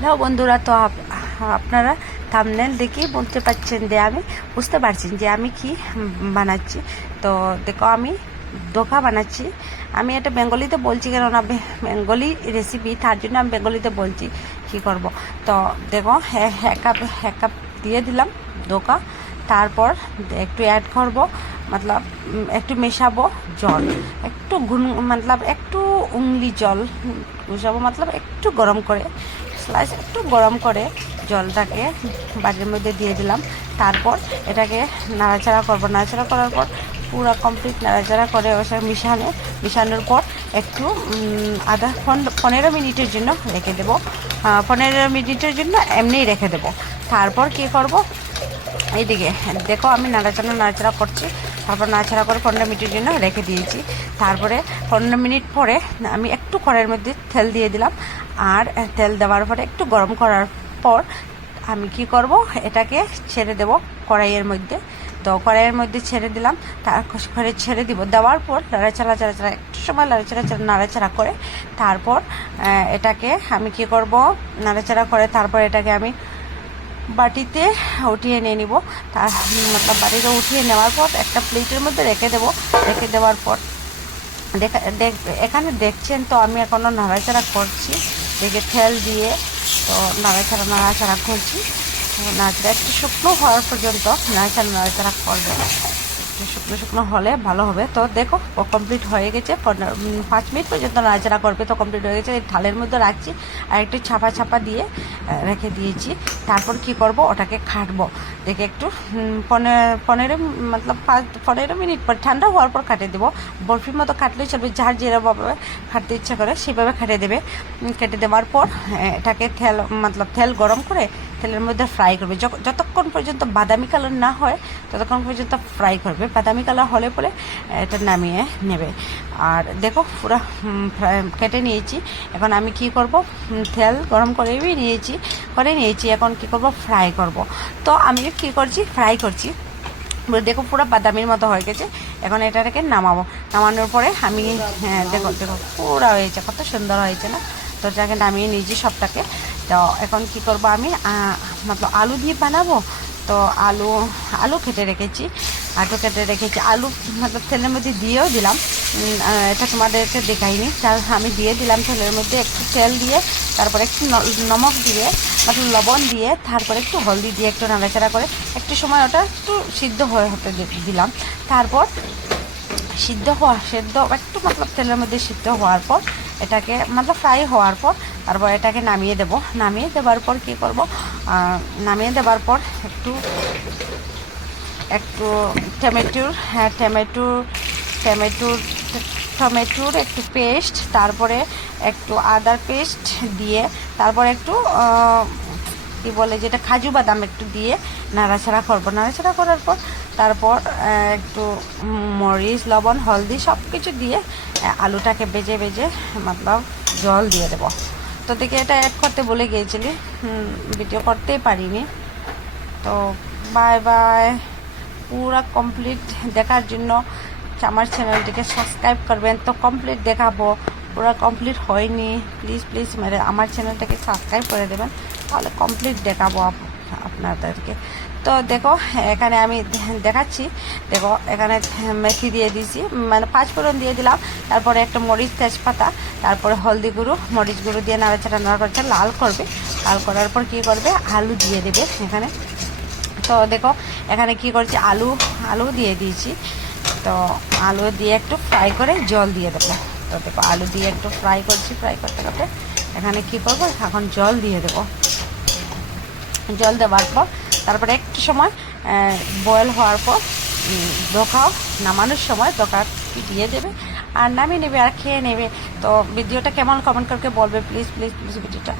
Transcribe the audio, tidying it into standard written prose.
Hello বন্ধুরা, তো আপনারা থাম্বনেল দেখেই বলতে পারছেন যে আমি বুঝতে পারছেন যে আমি কি বানাচ্ছি। তো দেখো, আমি ধোকা বানাচ্ছি। আমি এটা বেঙ্গলিতে বলছি, কেননা বেঙ্গলি রেসিপি, তার জন্য আমি বেঙ্গলিতে বলছি কি করব। তো দেখো, এক কাপ দিয়ে দিলাম ধোকা। তারপর একটু অ্যাড করব, মতলব একটু মেশাবো জল, একটু মতলব একটু উংলি জল মেশাবো, মতলব একটু গরম করে, স্লাইস একটু গরম করে জলটাকে বাটির মধ্যে দিয়ে দিলাম। তারপর এটাকে নাড়াচাড়া করবো। নাড়াচাড়া করার পর পুরো কমপ্লিট নাড়াচাড়া করে ওর সাথে মিশানোর পর একটু 15 মিনিটের জন্য রেখে দেবো। 15 মিনিটের জন্য এমনিই রেখে দেবো। তারপর কী করব, এইদিকে দেখো আমি নাড়াচাড়া করছি। তারপর নাড়াচাড়া করে 15 মিনিটের জন্য রেখে দিয়েছি। তারপরে 15 মিনিট পরে আমি একটু কড়াইয়ের মধ্যে তেল দিয়ে দিলাম। আর তেল দেওয়ার পরে একটু গরম করার পর আমি কি করব, এটাকে ছেড়ে দেব কড়াইয়ের মধ্যে। তো কড়াইয়ের মধ্যে ছেড়ে দিলাম। তারপরে ছেড়ে দিব, দেওয়ার পর নাড়াচাড়া একটু সময় নাড়াচাড়া করে তারপর এটাকে আমি কি করব, নাড়াচাড়া করে তারপর এটাকে আমি বাটিতে উঠিয়ে নিয়ে নিব। তার মতলব বাটিতে উঠিয়ে নেওয়ার পর একটা প্লেটের মধ্যে রেখে দেবো। রেখে দেওয়ার পর এখানে দেখছেন তো আমি এখনও নাড়াচাড়া করছি, দেখে তেল দিয়ে তো নাড়াচাড়া করছি। নাড়াচাড়া একটু শুকনো হওয়ার পর্যন্ত নাড়াচাড়া করবে। একটু শুকনো হলে ভালো হবে। তো দেখো কমপ্লিট হয়ে গেছে, 5 মিনিট পর্যন্ত নাড়াচাড়া করবে। তো কমপ্লিট হয়ে গেছে। এই থালের মধ্যে রাখছি আর একটু ছাপা দিয়ে রেখে দিয়েছি। তারপর কি করব, ওটাকে খাটবো। দেখে একটু 15 মিনিট পর ঠান্ডা হওয়ার পর কাটে দেবো। বরফির মতো কাটলেই চলবে, যার যেভাবে কাটতে ইচ্ছা করে সেভাবে কেটে দেবে। কেটে দেওয়ার পর এটাকে তেল গরম করে তেলের মধ্যে ফ্রাই করবে। যতক্ষণ পর্যন্ত বাদামি কালার না হয় ততক্ষণ পর্যন্ত ফ্রাই করবে। বাদামি কালার হলে পরে এটা নামিয়ে নেবে। আর দেখো পুরো কেটে নিয়েছি। এখন আমি কি করব, তেল গরম করেই নিয়েছি। এখন কি করব, ফ্রাই করব। তো আমি কি করছি, ফ্রাই করছি। দেখো পুরো বাদামির মতো হয়ে গেছে। এখন এটাকে নামানোর পরে আমি দেখো পুরো হয়েছে, কত সুন্দর হয়েছে না। তো এটাকে নামিয়ে নিয়েছি সবটাকে। তো এখন কি করব, আমি মতলব আলু দিয়ে বানাবো। তো আলু কেটে রেখেছি। আলু মতলব তেলের মধ্যে দিয়েও দিলাম। এটা তোমাদেরকে দেখাইনি, আমি দিয়ে দিলাম তেলের মধ্যে। একটু তেল দিয়ে তারপরে একটু নমক দিয়ে, মতলব লবণ দিয়ে, তারপরে একটু হলদি দিয়ে একটু নাড়াচাড়া করে একটু সময় ওটা একটু সিদ্ধ হতে দিলাম। তারপর সিদ্ধ একটু মতলব তেলের মধ্যে সিদ্ধ হওয়ার পর এটাকে মতলব ফ্রাই হওয়ার পর তারপর এটাকে নামিয়ে দেব। নামিয়ে দেওয়ার পর কী করব, নামিয়ে দেওয়ার পর একটু টমেটোর একটু পেস্ট, তারপরে একটু আদার পেস্ট দিয়ে, তারপরে একটু কি বলে যেটা কাজু বাদাম একটু দিয়ে নাড়াচাড়া করবো। নাড়াচাড়া করার পর তারপর একটু মরিচ, লবণ, হলদি সব কিছু দিয়ে আলুটাকে বেজে মতলব জল দিয়ে দেবো। তো দেখে এটা অ্যাড করতে বলে গিয়েছিলি, ভিডিও করতেই পারিনি। তো বাই বাই। পুরো কমপ্লিট দেখার জন্য আমার চ্যানেলটিকে সাবস্ক্রাইব করবেন। তো কমপ্লিট দেখাবো, পুরো কমপ্লিট হয়নি, প্লিজ আমার চ্যানেলটাকে সাবস্ক্রাইব করে দেবেন, তাহলে কমপ্লিট দেখাবো আপনাদেরকে। তো দেখো এখানে আমি দেখাচ্ছি। দেখো এখানে মেথি দিয়ে দিয়েছি, মানে 5 ফোড়ন দিয়ে দিলাম। তারপরে একটা মরিচ, তেজপাতা, তারপরে হলদি গুঁড়ো, মরিচ গুঁড়ো দিয়ে নাড়াচাড়া লাল করবে। লাল করার পর কী করবে, আলু দিয়ে দেবে এখানে। তো দেখো এখানে কি করছি, আলু দিয়ে দিয়েছি। তো আলু দিয়ে একটু ফ্রাই করে জল দিয়ে দেবো। তো দেখো আলু দিয়ে একটু ফ্রাই করতে করতে এখানে কি করব, এখন জল দিয়ে দেবো। জল দেওয়ার পর তারপরে একটু সময় বয়েল হওয়ার পর ধোকাও নামানোর সময় ধোকা দিয়ে দেবে আর নামিয়ে নেবে আর খেয়ে নেবে। তো ভিডিওটা কেমন কমেন্ট করকে বলবে প্লিজ ভিডিওটা।